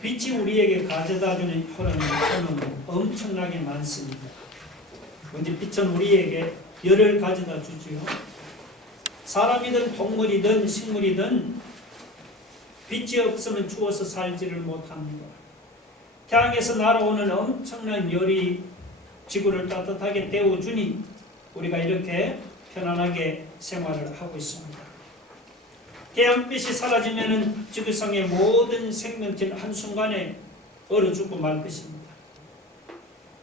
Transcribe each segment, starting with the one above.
빛이 우리에게 가져다주는 효능은 엄청나게 많습니다. 먼저 빛은 우리에게 열을 가져다 주지요. 사람이든 동물이든 식물이든 빛이 없으면 죽어서 살지를 못합니다. 태양에서 날아오는 엄청난 열이 지구를 따뜻하게 데워주니 우리가 이렇게 편안하게 생활을 하고 있습니다. 태양빛이 사라지면 지구상의 모든 생명체는 한순간에 얼어 죽고 말 것입니다.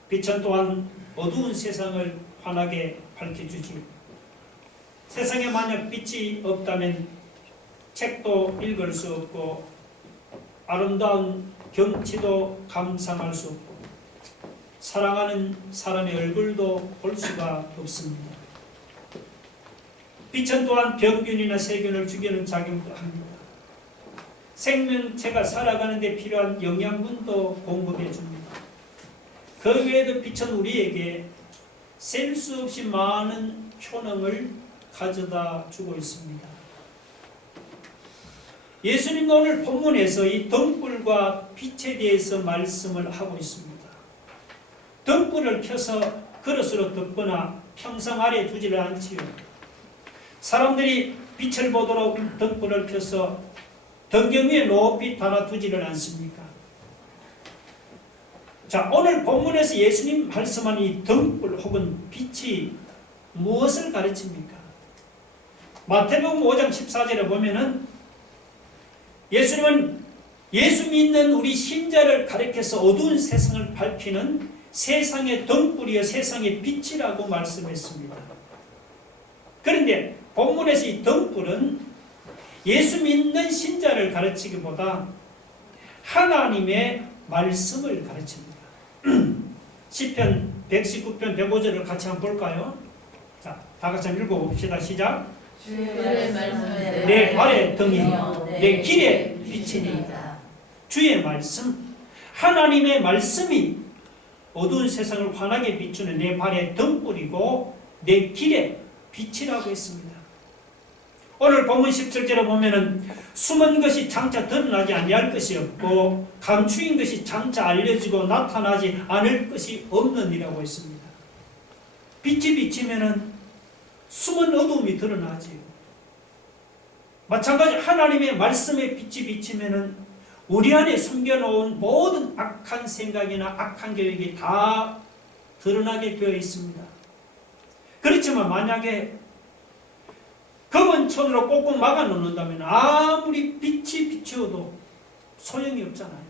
빛은 또한 어두운 세상을 환하게 밝혀주지요. 세상에 만약 빛이 없다면 책도 읽을 수 없고 아름다운 경치도 감상할 수 없고 사랑하는 사람의 얼굴도 볼 수가 없습니다. 빛은 또한 병균이나 세균을 죽이는 작용도 합니다. 생명체가 살아가는 데 필요한 영양분도 공급해 줍니다. 그 외에도 빛은 우리에게 셀 수 없이 많은 효능을 가져다 주고 있습니다. 예수님은 오늘 본문에서 이 등불과 빛에 대해서 말씀을 하고 있습니다. 등불을 켜서 그릇으로 덮거나 평상 아래 두지를 않지요. 사람들이 빛을 보도록 등불을 켜서 등경 위에 높이 달아두지를 않습니까? 자, 오늘 본문에서 예수님 말씀한 이 등불 혹은 빛이 무엇을 가르칩니까? 마태복음 5장 14절에 보면은 예수님은 예수 믿는 우리 신자를 가리켜서 어두운 세상을 밝히는 세상의 등불이여 세상의 빛이라고 말씀했습니다. 그런데 본문에서 이 등불은 예수 믿는 신자를 가르치기보다 하나님의 말씀을 가르칩니다. 시편 119편 105절을 같이 한번 볼까요? 자, 다 같이 한번 읽어봅시다. 시작. 주의 말씀에 내 발의 등이 내 길의 빛이니. 주의 말씀, 하나님의 말씀이 어두운 세상을 환하게 비추는 내 발의 등불이고 내 길의 빛이라고 했습니다. 오늘 본문 17절에 보면은 숨은 것이 장차 드러나지 아니할 것이 없고 감추인 것이 장차 알려지고 나타나지 않을 것이 없느니라고 했습니다. 빛이 비치면은 숨은 어두움이 드러나지요. 마찬가지 하나님의 말씀에 빛이 비치면은 우리 안에 숨겨놓은 모든 악한 생각이나 악한 계획이 다 드러나게 되어 있습니다. 그렇지만 만약에 검은 천으로 꼭꼭 막아 놓는다면 아무리 빛이 비추어도 소용이 없잖아요.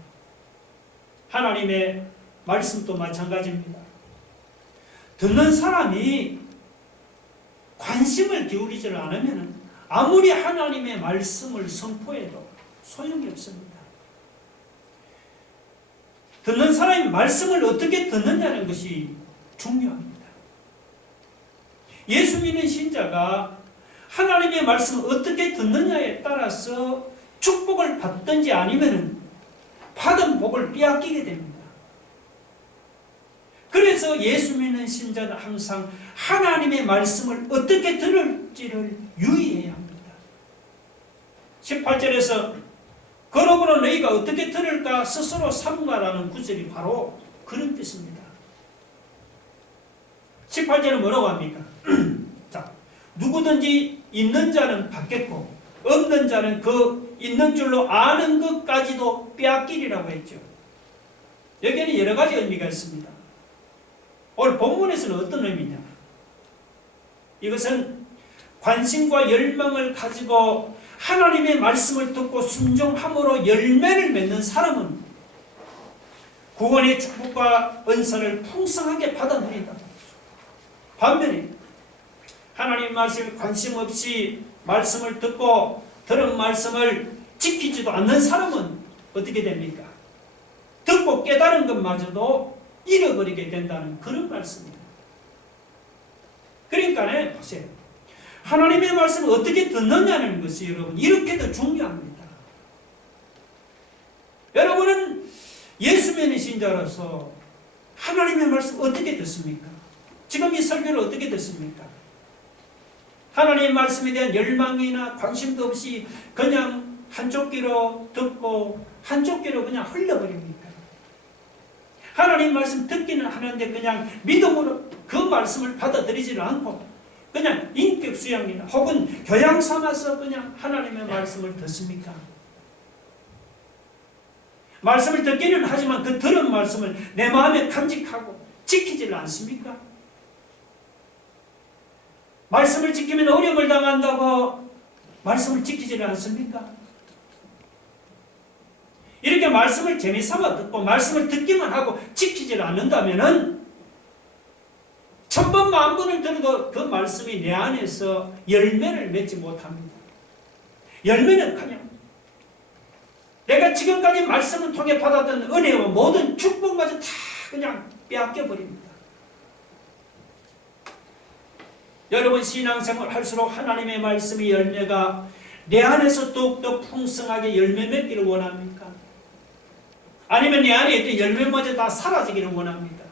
하나님의 말씀도 마찬가지입니다. 듣는 사람이 관심을 기울이지 않으면 아무리 하나님의 말씀을 선포해도 소용이 없습니다. 듣는 사람이 말씀을 어떻게 듣느냐는 것이 중요합니다. 예수 믿는 신자가 하나님의 말씀을 어떻게 듣느냐에 따라서 축복을 받든지 아니면 받은 복을 빼앗기게 됩니다. 그래서 예수 믿는 신자는 항상 하나님의 말씀을 어떻게 들을지를 유의해야 합니다. 18절에서 그러므로 너희가 어떻게 들을까 스스로 삼가라는 구절이 바로 그런 뜻입니다. 18절은 뭐라고 합니까? 자, 누구든지 있는 자는 받겠고 없는 자는 그 있는 줄로 아는 것까지도 빼앗기리라고 했죠. 여기에는 여러 가지 의미가 있습니다. 오늘 본문에서는 어떤 의미냐? 이것은 관심과 열망을 가지고 하나님의 말씀을 듣고 순종함으로 열매를 맺는 사람은 구원의 축복과 은사를 풍성하게 받아 누린다. 반면에 하나님 말씀에 관심 없이 말씀을 듣고 들은 말씀을 지키지도 않는 사람은 어떻게 됩니까? 듣고 깨달은 것마저도 잃어버리게 된다는 그런 말씀입니다. 그러니까 보세요. 하나님의 말씀을 어떻게 듣느냐는 것이 여러분 이렇게도 중요합니다. 여러분은 예수 믿는 신자로서 하나님의 말씀 어떻게 듣습니까? 지금 이 설교를 어떻게 듣습니까? 하나님의 말씀에 대한 열망이나 관심도 없이 그냥 한쪽 귀로 듣고 한쪽 귀로 그냥 흘려버립니까? 하나님 말씀 듣기는 하는데 그냥 믿음으로 그 말씀을 받아들이지를 않고 그냥 인격 수양이나 혹은 교양 삼아서 그냥 하나님의 말씀을 듣습니까? 말씀을 듣기는 하지만 그 들은 말씀을 내 마음에 간직하고 지키지를 않습니까? 말씀을 지키면 어려움을 당한다고 말씀을 지키지를 않습니까? 이렇게 말씀을 재미삼아 듣고 말씀을 듣기만 하고 지키지를 않는다면은 천번 만번을 들어도 그 말씀이 내 안에서 열매를 맺지 못합니다. 열매는 그냥 내가 지금까지 말씀을 통해 받았던 은혜와 모든 축복마저 다 그냥 빼앗겨 버립니다. 여러분 신앙생활 할수록 하나님의 말씀의 열매가 내 안에서 더욱더 풍성하게 열매 맺기를 원합니까? 아니면 내 안에 있던 열매마저 다 사라지기를 원합니다.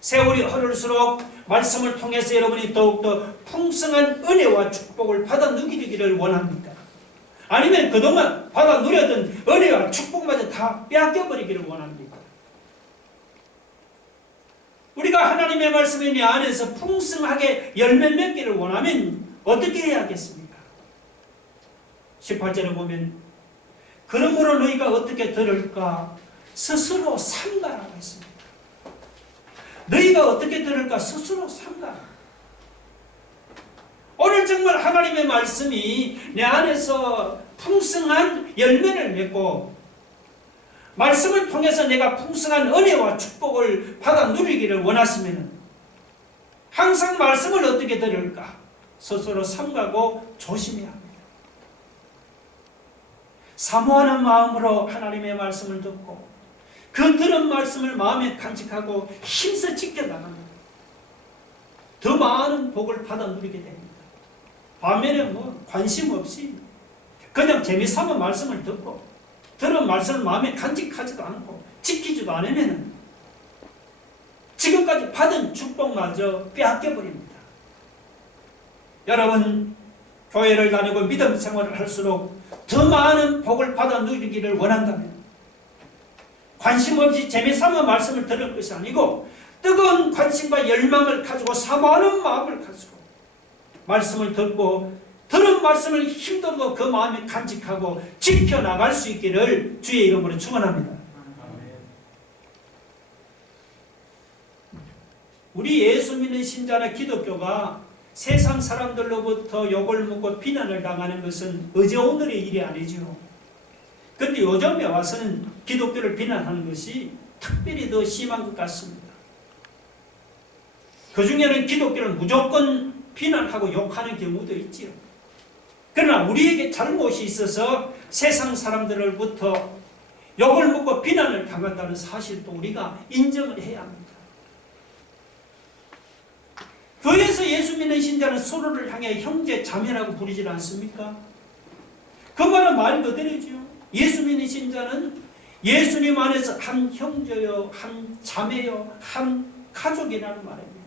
세월이 흐를수록 말씀을 통해서 여러분이 더욱더 풍성한 은혜와 축복을 받아 누리기를 원합니까? 아니면 그동안 받아 누렸던 은혜와 축복마저 다 빼앗겨버리기를 원합니까? 우리가 하나님의 말씀이 내 안에서 풍성하게 열매 맺기를 원하면 어떻게 해야겠습니까? 18절에 보면 그러므로 너희가 어떻게 들을까? 스스로 삼가라고 했습니다. 너희가 어떻게 들을까? 스스로 삼가라. 오늘 정말 하나님의 말씀이 내 안에서 풍성한 열매를 맺고 말씀을 통해서 내가 풍성한 은혜와 축복을 받아 누리기를 원하시면 항상 말씀을 어떻게 들을까? 스스로 삼가고 조심해야 합니다. 사모하는 마음으로 하나님의 말씀을 듣고 그 들은 말씀을 마음에 간직하고 힘써 지켜나가면 더 많은 복을 받아 누리게 됩니다. 반면에 관심 없이 그냥 재미삼아 말씀을 듣고 들은 말씀을 마음에 간직하지도 않고 지키지도 않으면 지금까지 받은 축복마저 빼앗겨버립니다. 여러분 교회를 다니고 믿음 생활을 할수록 더 많은 복을 받아 누리기를 원한다면 관심 없이 재미삼아 말씀을 들을 것이 아니고 뜨거운 관심과 열망을 가지고 사모하는 마음을 가지고 말씀을 듣고 들은 말씀을 힘들고 그 마음에 간직하고 지켜나갈 수 있기를 주의 이름으로 축원합니다. 우리 예수 믿는 신자나 기독교가 세상 사람들로부터 욕을 먹고 비난을 당하는 것은 어제 오늘의 일이 아니죠. 그런데 요즘에 와서는 기독교를 비난하는 것이 특별히 더 심한 것 같습니다. 그 중에는 기독교를 무조건 비난하고 욕하는 경우도 있지요. 그러나 우리에게 잘못이 있어서 세상 사람들로부터 욕을 먹고 비난을 당한다는 사실도 우리가 인정을 해야 합니다. 교회에서 예수 믿는 신자는 서로를 향해 형제 자매라고 부르지 않습니까? 그 말은 말 그대로죠. 예수 믿는 신자는 예수님 안에서 한 형제요, 한 자매요, 한 가족이라는 말입니다.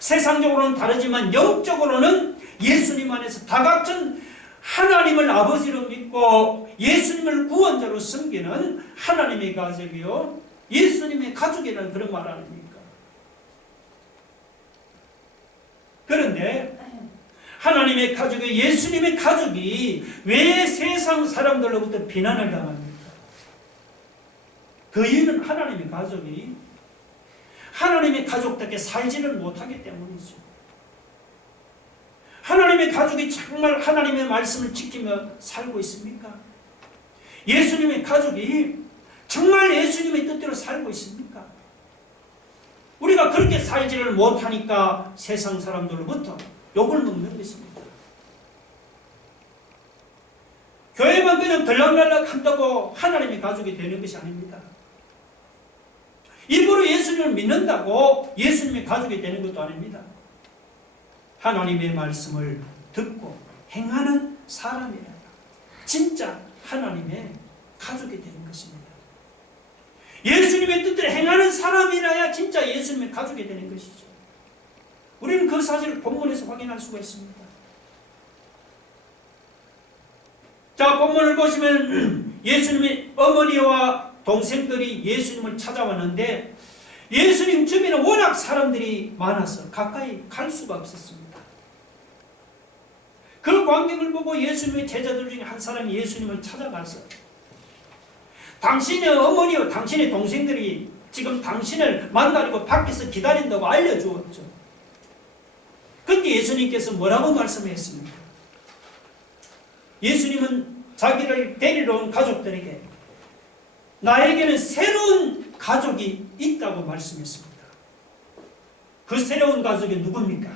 세상적으로는 다르지만 영적으로는 예수님 안에서 다 같은 하나님을 아버지로 믿고 예수님을 구원자로 섬기는 하나님의 가족이요, 예수님의 가족이라는 그런 말 아닙니까? 그런데 하나님의 가족이 예수님의 가족이 왜 세상 사람들로부터 비난을 당합니까? 그 이유는 하나님의 가족이 하나님의 가족답게 살지를 못하기 때문이죠. 하나님의 가족이 정말 하나님의 말씀을 지키며 살고 있습니까? 예수님의 가족이 정말 예수님의 뜻대로 살고 있습니까? 우리가 그렇게 살지를 못하니까 세상 사람들로부터 욕을 먹는 것입니다. 교회만 그냥 들락날락 한다고 하나님의 가족이 되는 것이 아닙니다. 입으로 예수님을 믿는다고 예수님의 가족이 되는 것도 아닙니다. 하나님의 말씀을 듣고 행하는 사람이라 진짜 하나님의 가족이 되는 것입니다. 예수님의 뜻대로 행하는 사람이라야 진짜 예수님의 가족이 되는 것이죠. 우리는 그 사실을 본문에서 확인할 수가 있습니다. 자, 본문을 보시면 예수님의 어머니와 동생들이 예수님을 찾아왔는데 예수님 주변에 워낙 사람들이 많아서 가까이 갈 수가 없었습니다. 그 광경을 보고 예수님의 제자들 중에 한 사람이 예수님을 찾아가서 당신의 어머니와 당신의 동생들이 지금 당신을 만나려고 밖에서 기다린다고 알려주었죠. 그때 예수님께서 뭐라고 말씀했습니까? 예수님은 자기를 데리러 온 가족들에게 나에게는 새로운 가족이 있다고 말씀했습니다. 그 새로운 가족이 누굽니까?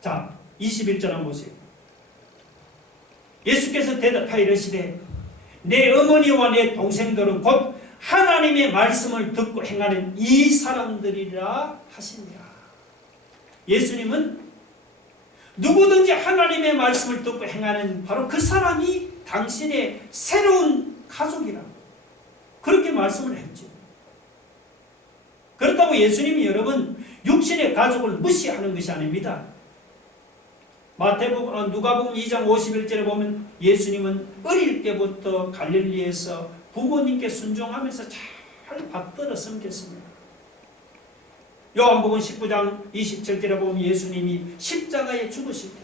자, 21절 한번 보세요. 예수께서 대답하여 이르시되 내 어머니와 내 동생들은 곧 하나님의 말씀을 듣고 행하는 이 사람들이라 하시니라. 예수님은 누구든지 하나님의 말씀을 듣고 행하는 바로 그 사람이 당신의 새로운 가족이라고 그렇게 말씀을 했죠. 그렇다고 예수님이 여러분 육신의 가족을 무시하는 것이 아닙니다. 누가복음 2장 51절에 보면 예수님은 어릴 때부터 갈릴리에서 부모님께 순종하면서 잘 받들어 섬겼습니다. 요한복음 19장 27절에 보면 예수님이 십자가에 죽으실 때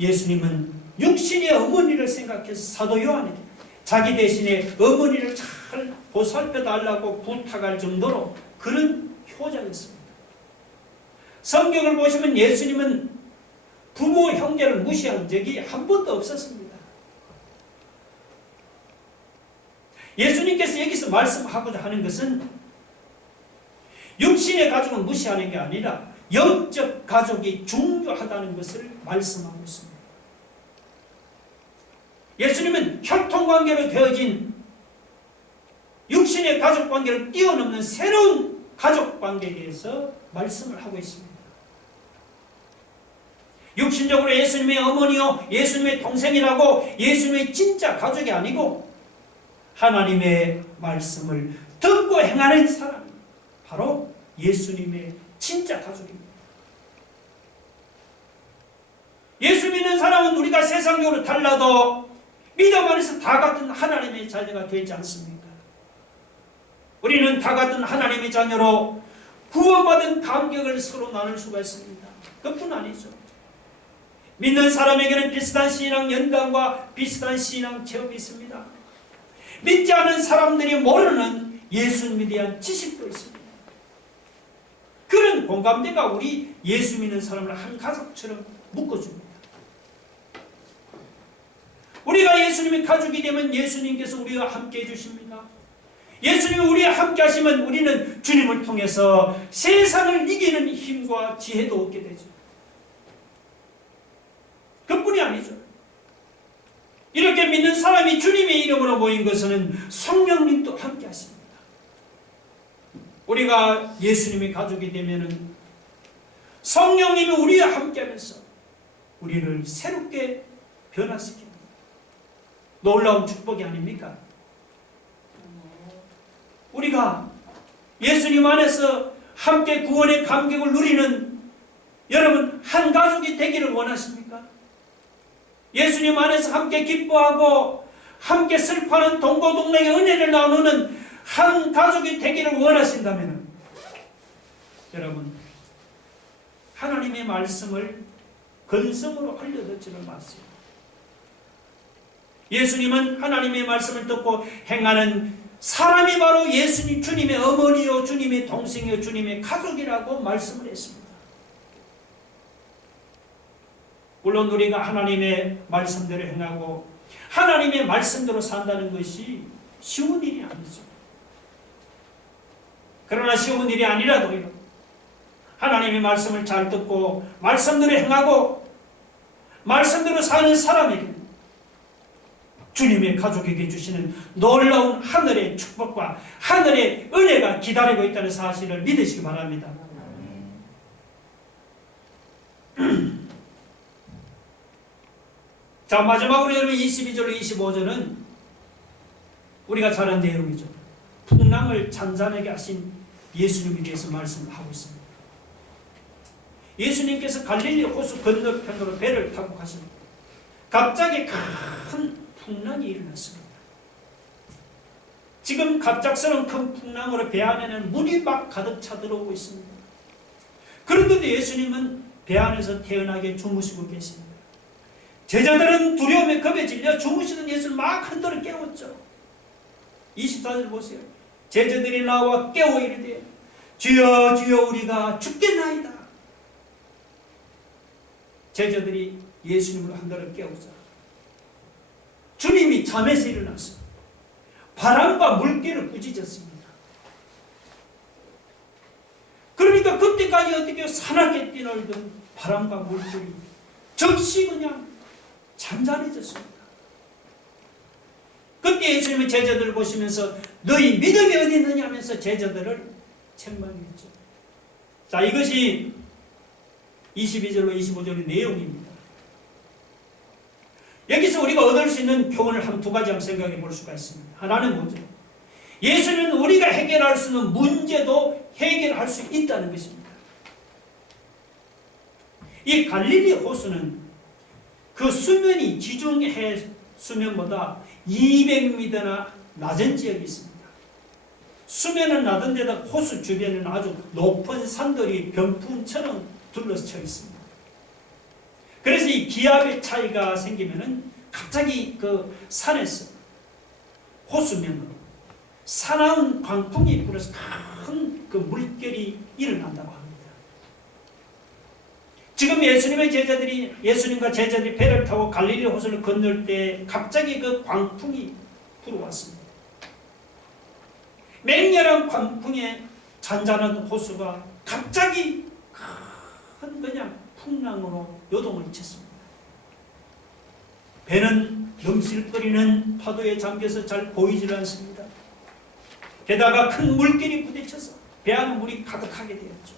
예수님은 육신의 어머니를 생각해서 사도 요한에게 자기 대신에 어머니를 잘 보살펴 달라고 부탁할 정도로 그런 효자였습니다. 성경을 보시면 예수님은 부모, 형제를 무시한 적이 한 번도 없었습니다. 예수님께서 여기서 말씀하고자 하는 것은 육신의 가족을 무시하는 게 아니라 영적 가족이 중요하다는 것을 말씀하고 있습니다. 예수님은 혈통관계로 되어진 육신의 가족관계를 뛰어넘는 새로운 가족관계에 대해서 말씀을 하고 있습니다. 육신적으로 예수님의 어머니요 예수님의 동생이라고 예수님의 진짜 가족이 아니고 하나님의 말씀을 듣고 행하는 사람 바로 예수님의 진짜 가족입니다. 예수 믿는 사람은 우리가 세상적으로 달라도 믿음 안에서 다 같은 하나님의 자녀가 되지 않습니까? 우리는 다 같은 하나님의 자녀로 구원받은 감격을 서로 나눌 수가 있습니다. 그뿐 아니죠. 믿는 사람에게는 비슷한 신앙 연단과 비슷한 신앙 체험이 있습니다. 믿지 않는 사람들이 모르는 예수님에 대한 지식도 있습니다. 그런 공감대가 우리 예수 믿는 사람을 한 가족처럼 묶어줍니다. 우리가 예수님의 가족이 되면 예수님께서 우리와 함께 해주십니다. 예수님이 우리와 함께 하시면 우리는 주님을 통해서 세상을 이기는 힘과 지혜도 얻게 되죠. 그뿐이 아니죠. 이렇게 믿는 사람이 주님의 이름으로 모인 것은 성령님도 함께 하십니다. 우리가 예수님의 가족이 되면은 성령님이 우리와 함께 하면서 우리를 새롭게 변화시킵니다. 놀라운 축복이 아닙니까? 우리가 예수님 안에서 함께 구원의 감격을 누리는 여러분 한 가족이 되기를 원하십니까? 예수님 안에서 함께 기뻐하고 함께 슬퍼하는 동고동락의 은혜를 나누는 한 가족이 되기를 원하신다면 여러분 하나님의 말씀을 근성으로 흘려듣지는 마세요. 예수님은 하나님의 말씀을 듣고 행하는 사람이 바로 예수님, 주님의 어머니요 주님의 동생이요 주님의 가족이라고 말씀을 했습니다. 물론 우리가 하나님의 말씀대로 행하고 하나님의 말씀대로 산다는 것이 쉬운 일이 아니죠. 그러나 쉬운 일이 아니라도요 하나님의 말씀을 잘 듣고 말씀대로 행하고 말씀대로 사는 사람에게 주님의 가족에게 주시는 놀라운 하늘의 축복과 하늘의 은혜가 기다리고 있다는 사실을 믿으시기 바랍니다. 자, 마지막으로 여러분 22절로 25절은 우리가 잘 아는 내용이죠. 풍랑을 잔잔하게 하신 예수님에 대해서 말씀을 하고 있습니다. 예수님께서 갈릴리 호수 건너편으로 배를 타고 가십니다. 갑자기 큰 풍랑이 일어났습니다. 지금 갑작스러운 큰 풍랑으로 배 안에는 물이 막 가득 차 들어오고 있습니다. 그런데도 예수님은 배 안에서 태연하게 주무시고 계십니다. 제자들은 두려움에 겁에 질려 주무시던 예수를 막 흔들어 깨웠죠. 24절 보세요. 제자들이 나와 깨워 이르되 주여 주여 우리가 죽겠나이다. 제자들이 예수님을 흔들어 깨우자 주님이 잠에서 일어나서 바람과 물결을 꾸짖었습니다. 그러니까 그때까지 어떻게 사납게 뛰놀던 바람과 물결이 즉시 그냥 잔잔해졌습니다. 그때 예수님은 제자들을 보시면서 너희 믿음이 어디 있느냐 하면서 제자들을 책망했죠. 자, 이것이 22절로 25절의 내용입니다. 여기서 우리가 얻을 수 있는 교훈을 한 두 가지 한번 생각해 볼 수가 있습니다. 하나는 뭐죠? 예수는 우리가 해결할 수 있는 문제도 해결할 수 있다는 것입니다. 이 갈릴리 호수는 그 수면이 지중해 수면보다 200m나 낮은 지역이 있습니다. 수면은 낮은 데다 호수 주변에는 아주 높은 산들이 병풍처럼 둘러쳐 있습니다. 그래서 이 기압의 차이가 생기면은 갑자기 그 산에서 호수면으로 사나운 광풍이 불어서 큰 그 물결이 일어난다고 합니다. 지금 예수님과 제자들이 배를 타고 갈릴리 호수를 건널 때 갑자기 그 광풍이 불어왔습니다. 맹렬한 광풍에 잔잔한 호수가 갑자기 큰 그냥 풍랑으로 요동을 쳤습니다. 배는 넘실거리는 파도에 잠겨서 잘 보이질 않습니다. 게다가 큰 물결이 부딪혀서 배 안에 물이 가득하게 되었죠.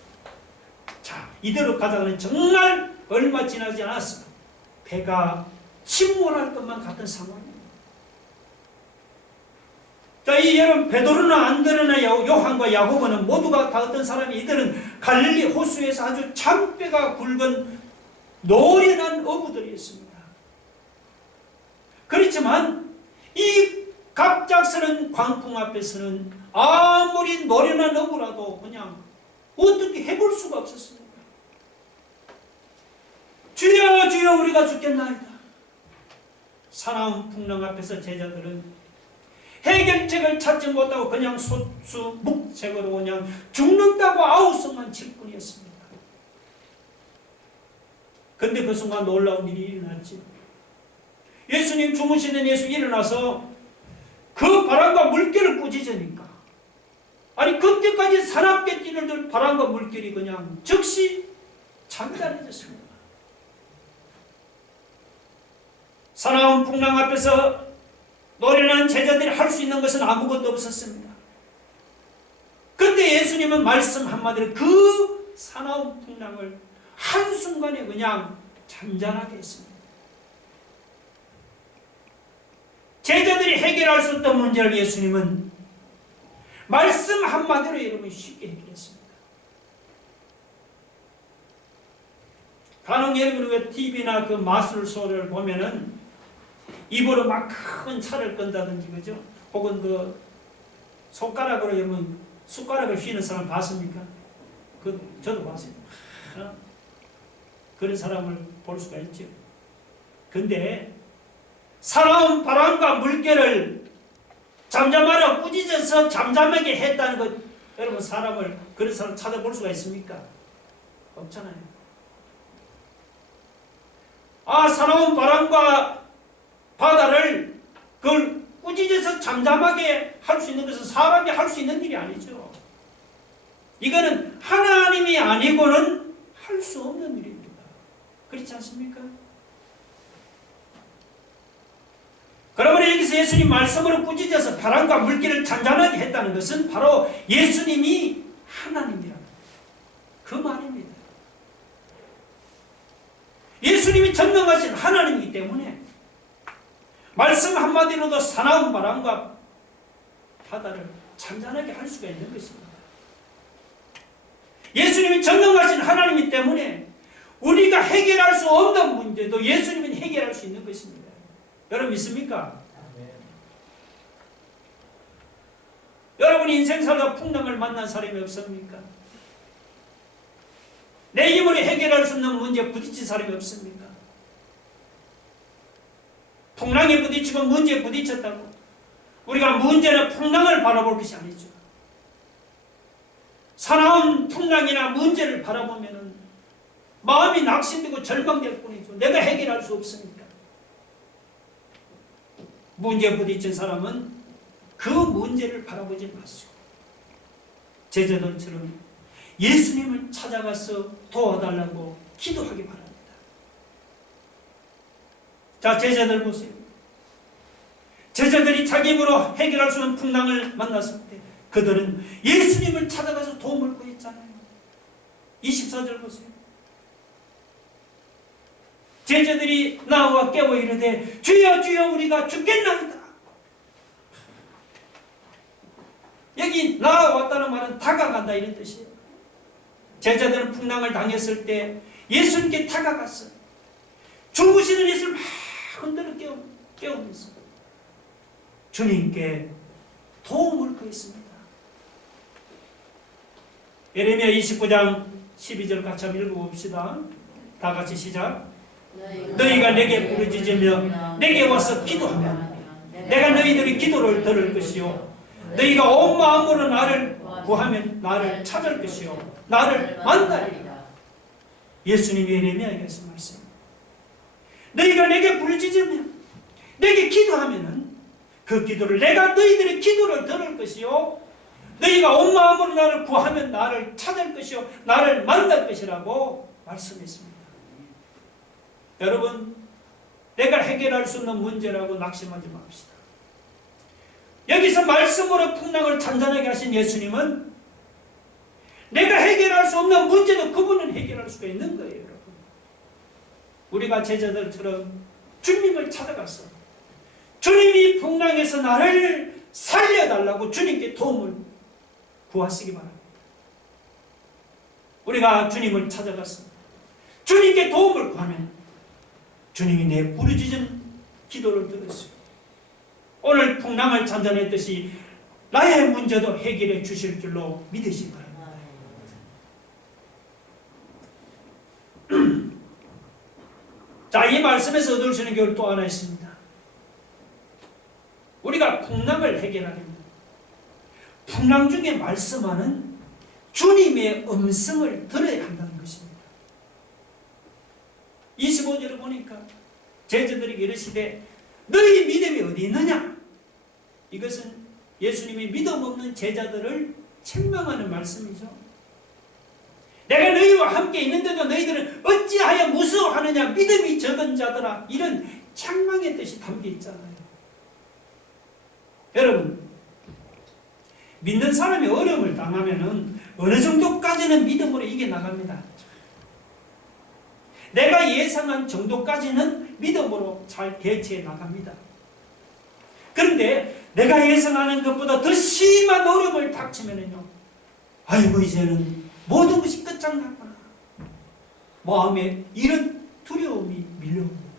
자, 이대로 가다가는 정말 얼마 지나지 않았습니다. 배가 침몰할 것만 같은 상황입니다. 자, 이 여러분 베드로나 안드레나 요한과 야고보는 모두가 다 어떤 사람이 이들은 갈릴리 호수에서 아주 잔뼈가 굵은 노련한 어부들이었습니다. 그렇지만 이 갑작스런 광풍 앞에서는 아무리 노련한 어부라도 그냥 어떻게 해볼 수가 없었습니다. 주여 주여 우리가 죽겠나이다. 사나운 풍랑 앞에서 제자들은 해결책을 찾지 못하고 그냥 속수묵책으로 그냥 죽는다고 아우성만 칠 뿐이었습니다. 근데 그 순간 놀라운 일이 일어났죠. 예수님 주무시는 예수 일어나서 그 바람과 물결을 꾸짖으니까 아니 그때까지 사납게 뛰는 바람과 물결이 그냥 즉시 잠잠해졌습니다. 사나운 풍랑 앞에서 노련한 제자들이 할 수 있는 것은 아무것도 없었습니다. 그때 예수님은 말씀 한마디로 그 사나운 풍랑을 한순간에 그냥 잔잔하게 했습니다. 제자들이 해결할 수 없던 문제를 예수님은 말씀 한마디로 여러분 쉽게 해결했습니다. 간혹 여러분 왜 TV나 그 마술쇼를 보면은 입으로 막 큰 차를 끈다든지 그죠? 혹은 그 손가락으로 여러분 숟가락을 휘는 사람 봤습니까? 저도 봤어요. 그런 사람을 볼 수가 있죠. 근데 사나운 바람과 물결을 잠잠하라 꾸짖어서 잠잠하게 했다는 것, 여러분 그런 사람 찾아볼 수가 있습니까? 없잖아요. 사나운 바람과 바다를 그걸 꾸짖어서 잠잠하게 할 수 있는 것은 사람이 할 수 있는 일이 아니죠. 이거는 하나님이 아니고는 할 수 없는 일입니다. 그렇지 않습니까? 그러면 여기서 예수님 말씀으로 꾸짖어서 바람과 물결을 잔잔하게 했다는 것은 바로 예수님이 하나님이라는 그 말입니다. 예수님이 전능하신 하나님이기 때문에 말씀 한마디로도 사나운 바람과 바다를 잔잔하게 할 수가 있는 것입니다. 예수님이 전능하신 하나님이기 때문에 우리가 해결할 수 없는 문제도 예수님은 해결할 수 있는 것입니다. 여러분 믿습니까? 여러분 인생 살다 풍랑을 만난 사람이 없습니까? 내 힘으로 해결할 수 없는 문제에 부딪힌 사람이 없습니까? 풍랑에 부딪히고 문제에 부딪혔다고 우리가 문제나 풍랑을 바라볼 것이 아니죠. 사나운 풍랑이나 문제를 바라보면 마음이 낙심되고 절망될 뿐이죠. 내가 해결할 수 없으니까. 문제에 부딪힌 사람은 그 문제를 바라보지 마시고 제자들처럼 예수님을 찾아가서 도와달라고 기도하기 바랍니다. 자, 제자들 보세요. 제자들이 자기 힘으로 해결할 수 없는 풍랑을 만났을 때 그들은 예수님을 찾아가서 도움을 구했잖아요. 24절 보세요. 제자들이 나와 깨워 이르되 주여 주여 우리가 죽겠나이다. 여기 나왔다는 말은 다가간다 이런 뜻이에요. 제자들은 풍랑을 당했을 때 예수님께 다가갔어요. 죽으시는 예수를 막 흔들어 깨우면서 주님께 도움을 구했습니다. 예레미야 29장 12절 같이 한번 읽어봅시다. 다 같이 시작. 너희가 내게 부르짖으며 내게 와서 기도하면 내가 너희들의 기도를 들을 것이요 너희가 온 마음으로 나를 구하면 나를 찾을 것이요 나를 만나리라. 예수님이 예레미야에게 하신 말씀. 너희가 내게 부르짖으며 내게 기도하면은 그 기도를 내가 너희들의 기도를 들을 것이요 너희가 온 마음으로 나를 구하면 나를 찾을 것이요 나를 만날 것이라고 말씀했습니다. 여러분, 내가 해결할 수 없는 문제라고 낙심하지 맙시다. 여기서 말씀으로 풍랑을 잔잔하게 하신 예수님은 내가 해결할 수 없는 문제도 그분은 해결할 수가 있는 거예요. 여러분, 우리가 제자들처럼 주님을 찾아갔어. 주님이 풍랑에서 나를 살려달라고 주님께 도움을 구하시기 바랍니다. 우리가 주님을 찾아갔습니다. 주님께 도움을 구하면 주님이 내 부르짖은 기도를 들으시고 오늘 풍랑을 잔잔했듯이 나의 문제도 해결해 주실 줄로 믿으시기 바랍니다. 자, 이 말씀에서 얻을 수 있는 교훈 또 하나 있습니다. 우리가 풍랑을 해결하려면 풍랑 중에 말씀하는 주님의 음성을 들어야 한다는 것입니다. 25절을 보니까 제자들에게 이르시되 너희 믿음이 어디 있느냐? 이것은 예수님이 믿음 없는 제자들을 책망하는 말씀이죠. 내가 너희와 함께 있는데도 너희들은 어찌하여 무서워하느냐? 믿음이 적은 자들아. 이런 책망의 뜻이 담겨 있잖아요. 여러분, 믿는 사람이 어려움을 당하면 어느 정도까지는 믿음으로 이겨나갑니다. 내가 예상한 정도까지는 믿음으로 잘 대처해 나갑니다. 그런데 내가 예상하는 것보다 더 심한 어려움을 닥치면요, 아이고 이제는 모든 것이 끝장났구나. 마음에 이런 두려움이 밀려옵니다.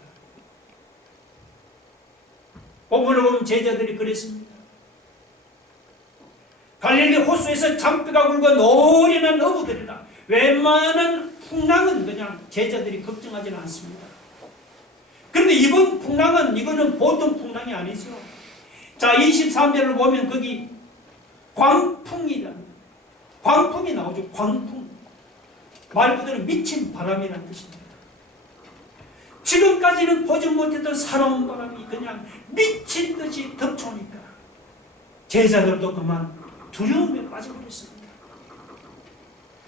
본문을 보면 제자들이 그랬습니다. 갈릴리 호수에서 잔뼈가 굵어 노련한 어부들이다. 웬만한 풍랑은 그냥 제자들이 걱정하지는 않습니다. 그런데 이번 풍랑은 이거는 보통 풍랑이 아니죠. 자, 23절을 보면 거기 광풍이랍니다. 광풍이 나오죠. 광풍. 말 그대로 미친 바람이라는 뜻입니다. 지금까지는 보지 못했던 사나운 바람이 그냥 미친 듯이 덮쳐오니까 제자들도 그만 두려움에 빠져버렸습니다.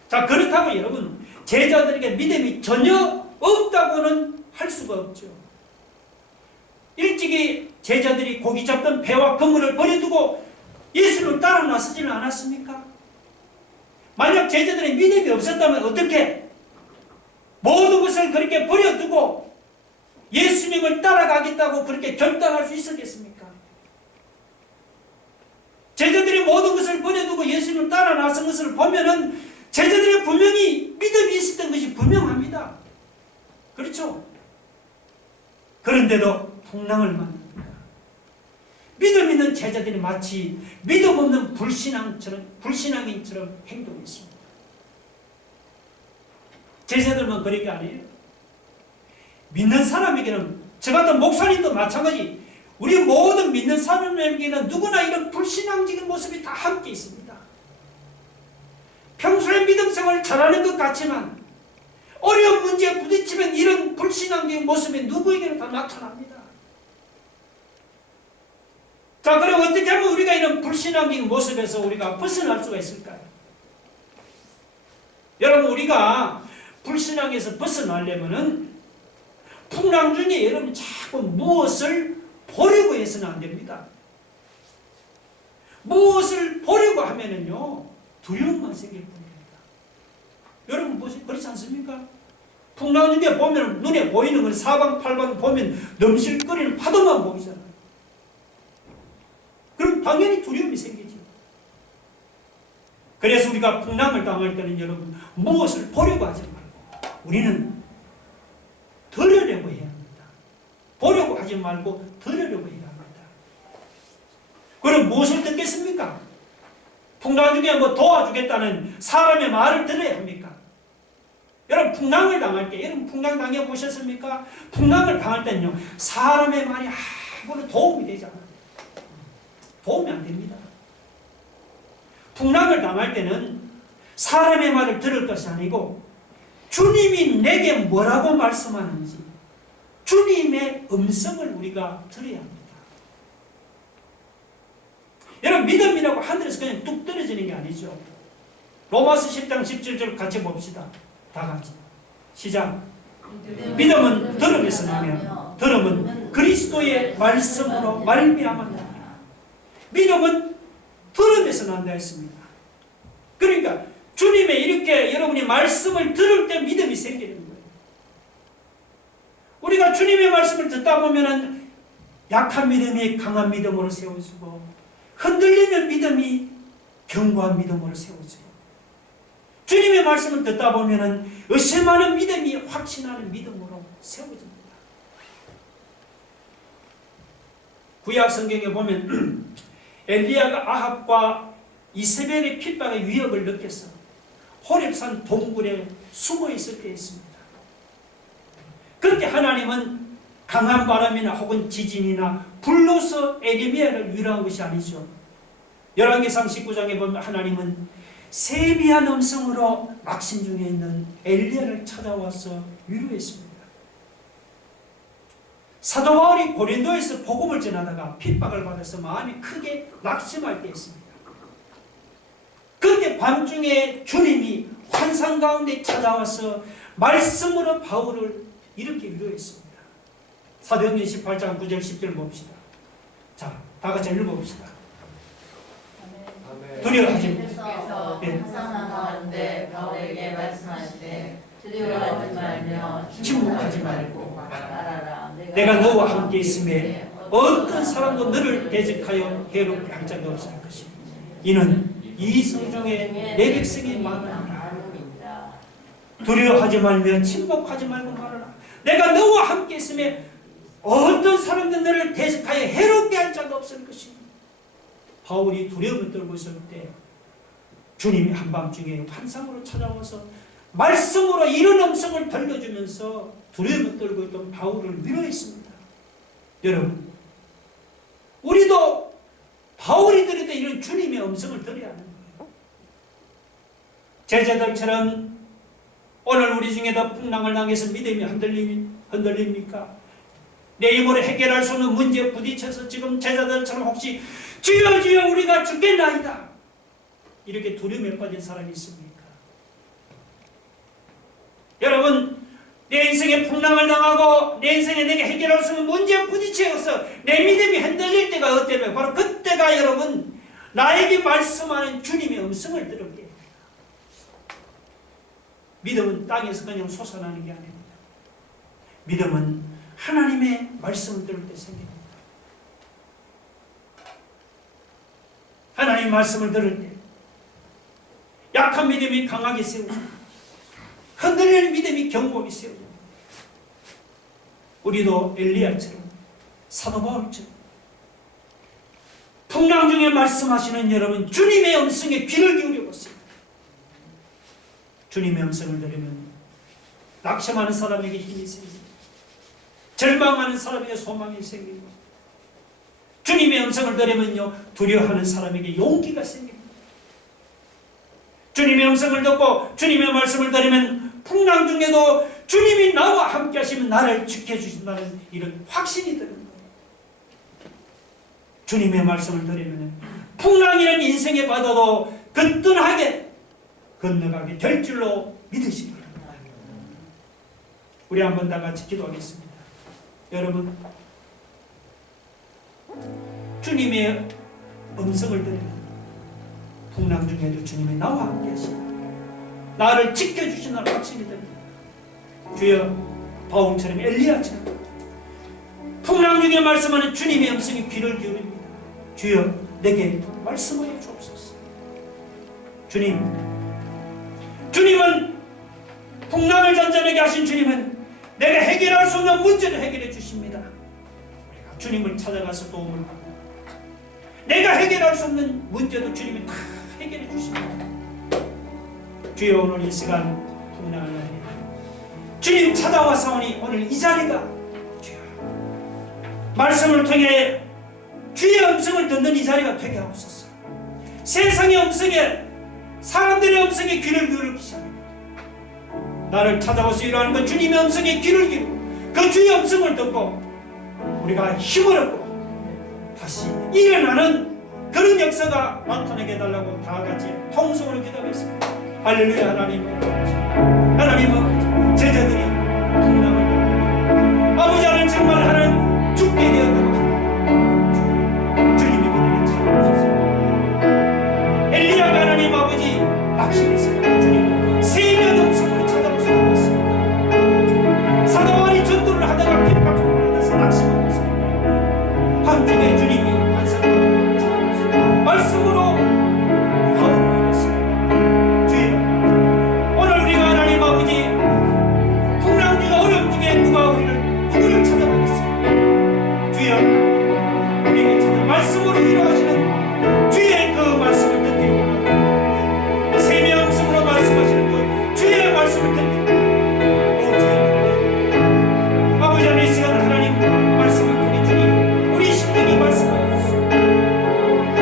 자, 그렇다고 여러분, 제자들에게 믿음이 전혀 없다고는 할 수가 없죠. 일찍이 제자들이 고기 잡던 배와 그물을 버려두고 예수를 따라 나서지는 않았습니까? 만약 제자들의 믿음이 없었다면 어떻게 모든 것을 그렇게 버려두고 예수님을 따라가겠다고 그렇게 결단할 수 있었겠습니까? 제자들이 모든 것을 버려두고 예수님을 따라 나선 것을 보면은 제자들이 분명히 믿음이 있었던 것이 분명합니다. 그렇죠? 그런데도 풍랑을 만납니다. 믿음 있는 제자들이 마치 믿음 없는 불신앙인처럼 행동했습니다. 제자들만 그런 게 아니에요. 믿는 사람에게는, 저 같은 목사님도 마찬가지, 우리 모든 믿는 사람에게는 누구나 이런 불신앙적인 모습이 다 함께 있습니다. 평소에 믿음 생활을 잘하는 것 같지만 어려운 문제에 부딪히면 이런 불신앙적인 모습이 누구에게나 다 나타납니다. 자, 그럼 어떻게 하면 우리가 이런 불신앙적인 모습에서 우리가 벗어날 수가 있을까요? 여러분, 우리가 불신앙에서 벗어나려면은 풍랑 중에 여러분 자꾸 무엇을 보려고 해서는 안 됩니다. 무엇을 보려고 하면은요, 두려움만 생길 뿐입니다. 여러분 그렇지 않습니까? 풍랑 중에 보면 눈에 보이는 건 사방팔방 보면 넘실거리는 파도만 보이잖아요. 그럼 당연히 두려움이 생기죠. 그래서 우리가 풍랑을 당할 때는 여러분 무엇을 보려고 하지 말고 우리는 들으려고 해야 합니다. 보려고 하지 말고 들으려고 해야 합니다. 그럼 무엇을 듣겠습니까? 풍랑 중에 뭐 도와주겠다는 사람의 말을 들어야 합니까? 여러분 풍랑을 당할 때, 여러분 풍랑 당해 보셨습니까? 풍랑을 당할 때는요, 사람의 말이 아무런 도움이 되지 않아요. 도움이 안 됩니다. 풍랑을 당할 때는 사람의 말을 들을 것이 아니고 주님이 내게 뭐라고 말씀하는지 주님의 음성을 우리가 들어야 합니다. 여러분 믿음이라고 하늘에서 그냥 뚝 떨어지는 게 아니죠. 로마서 10장 17절 같이 봅시다. 다 같이 시작. 믿음은 들음에서 나며 들음은 그리스도의 말씀으로 말미암았다. 믿음은 들음에서 난다 했습니다. 그러니까 주님의 이렇게 여러분이 말씀을 들을 때 믿음이 생기는 거예요. 우리가 주님의 말씀을 듣다 보면은 약한 믿음이 강한 믿음으로 세워지고 흔들리는 믿음이 견고한 믿음으로 세워지고 주님의 말씀을 듣다 보면은 의심하는 믿음이 확신하는 믿음으로 세워집니다. 구약 성경에 보면 엘리야가 아합과 이세벨의 핍박의 위협을 느껴서 호렙산 동굴에 숨어 있을 때였습니다. 그렇게 하나님은 강한 바람이나 혹은 지진이나 불로서 에레미야를 위로한 것이 아니죠. 열왕기상 19장에 보면 하나님은 세미한 음성으로 막심 중에 있는 엘리야를 찾아와서 위로했습니다. 사도 바울이 고린도에서 복음을 전하다가 핍박을 받아서 마음이 크게 낙심할 때였습니다. 그때 밤중에 주님이 환상 가운데 찾아와서 말씀으로 바울을 이렇게 위로했습니다. 사도행전 18장 9절 10절 봅시다. 자, 다 같이 읽어봅시다. 두려워하지 말고 환상 가운데 바울에게 말씀하시되 두려워하지 말며 침묵하지 말고 말하라. 내가 너와 함께 있음에 어떤 사람도 너를 대적하여 해롭게 할 자가 없을 것이다. 이는 이 성중에 내 백성이 많으니라. 두려워하지 말며 침묵하지 말고 말하라. 내가 너와 함께 있음에 어떤 사람도 너를 대적하여 해롭게 할 자가 없을 것이다. 바울이 두려움을 떨고 있을 때 주님이 한밤중에 환상으로 찾아와서 말씀으로 이런 음성을 들려주면서 두려움을 떨고 있던 바울을 위로했습니다. 여러분, 우리도 바울이 들을 때 이런 주님의 음성을 들어야 하는 거예요. 제자들처럼 오늘 우리 중에도 풍랑을 당해서 믿음이 흔들립니까? 내 힘으로 해결할 수 없는 문제에 부딪혀서 지금 제자들처럼 혹시 주여 주여 우리가 죽겠나이다 이렇게 두려움에 빠진 사람이 있습니까? 여러분, 내 인생에 풍랑을 당하고 내 인생에 내게 해결할 수 없는 문제에 부딪혀서 내 믿음이 흔들릴 때가 어때요? 바로 그때가 여러분 나에게 말씀하는 주님의 음성을 들을 때입니다. 믿음은 땅에서 그냥 솟아나는 게 아닙니다. 믿음은 하나님의 말씀을 들을 때 생깁니다. 하나님의 말씀을 들을 때 약한 믿음이 강하게 세워집니다. 흔들리는 믿음이 견고하게 세워집니다. 우리도 엘리야처럼 사도 바울처럼 풍랑 중에 말씀하시는 여러분, 주님의 음성에 귀를 기울여 보세요. 주님의 음성을 들으면 낙심하는 사람에게 힘이 생기고, 절망하는 사람에게 소망이 생기고, 주님의 음성을 들으면요, 두려워하는 사람에게 용기가 생깁니다. 주님의 음성을 듣고 주님의 말씀을 들으면 풍랑 중에도 주님이 나와 함께 하시면 나를 지켜주신다는 이런 확신이 드는 거예요. 주님의 말씀을 들으면 풍랑이라는 인생의 바다도 거뜬하게 건너가게 될 줄로 믿으시기 바랍니다. 우리 한번 다 같이 기도하겠습니다. 여러분, 주님의 음성을 들으면 풍랑 중에도 주님이 나와 함께 하시고 나를 지켜주신다는 확신이 듭니다. 주여, 바울처럼 엘리야처럼 풍랑 중에 말씀하는 주님의 음성에 귀를 기울입니다. 주여, 내게 말씀하여 주옵소서. 주님은 풍랑을 잔잔하게 하신 주님은 내가 해결할 수 없는 문제를 해결해 주십니다. 우리가 주님을 찾아가서 도움을 받고 내가 해결할 수 없는 문제도 주님이 다 해결해 주십니다. 주여, 오늘 이 시간 풍랑을 하니 주님 찾아와서오니 오늘 이 자리가 주여 말씀을 통해 주의 음성을 듣는 이 자리가 되게 하옵소서. 세상의 음성에, 사람들의 음성에 귀를 기울이기 시작합니다. 나를 찾아와서 일하는 건 주님의 음성에 귀를 기울이고 그 주의 음성을 듣고 우리가 힘을 얻고 다시 일어나는 그런 역사가 나타나게 해달라고 다 같이 통성으로 기도하겠습니다. 할렐루야. 하나님은 제자들이 풍랑을 아버지 하나님 정말 하나님 죽게 되었다고 주님이 그들을 찾아오셨습니다. 엘리야가 하나님 아버지 낙심했습니다. 주님은 세미한 음성으로 찾아오시는 것입니다. 사도와리 전도를 하다가 핍박을 받아서 낙심하고 있습니다. 한중에 주님이 환상을 찾아오셨습니다. 말씀으로 화음을 이뤘습니다. 주여, 오늘 우리가 하나님 아버지 풍랑 중에 어려움 중에 누구를 찾아가겠습니까? 주여, 우리에게 찾아 말씀으로 위로하시는 주의 그 말씀을 듣기를 원합니다. 세미한 음성으로 말씀하시는 그 주의 말씀을 듣기를 아버지 하나님, 이 시간 하나님 말씀을 통해 주님 우리 심령이 말씀하여 주시옵소서.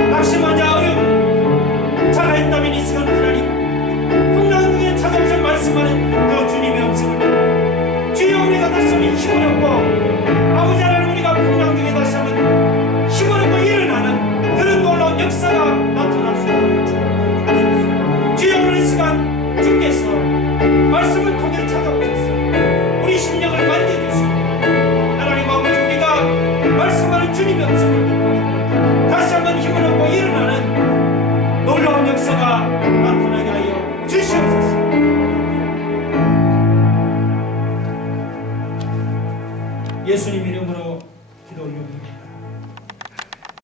낙심한 자, 어려운 자가 있다면 이 시간 하나님 풍랑 중에 찾아오신 말씀하는 그 주님의 음성을 주여, 우리가 다시 한번 힘을 얻고 아버지 하나님 우리가 풍랑 중에 다시 한번 힘을 얻고 일어나는 그런 놀라운 역사가 나타날 수 있는 주여, 오늘 이 시간 주께서 말씀을 통해 찾아오셨어. 우리 심령을 만져주시고 하나님 아버지 우리가 말씀하는 주님의 음성을 듣고 다시 한번 힘을 얻고 일어나는 놀라운 역사가 나타나게 하여 주시옵소서. 예수님 이름으로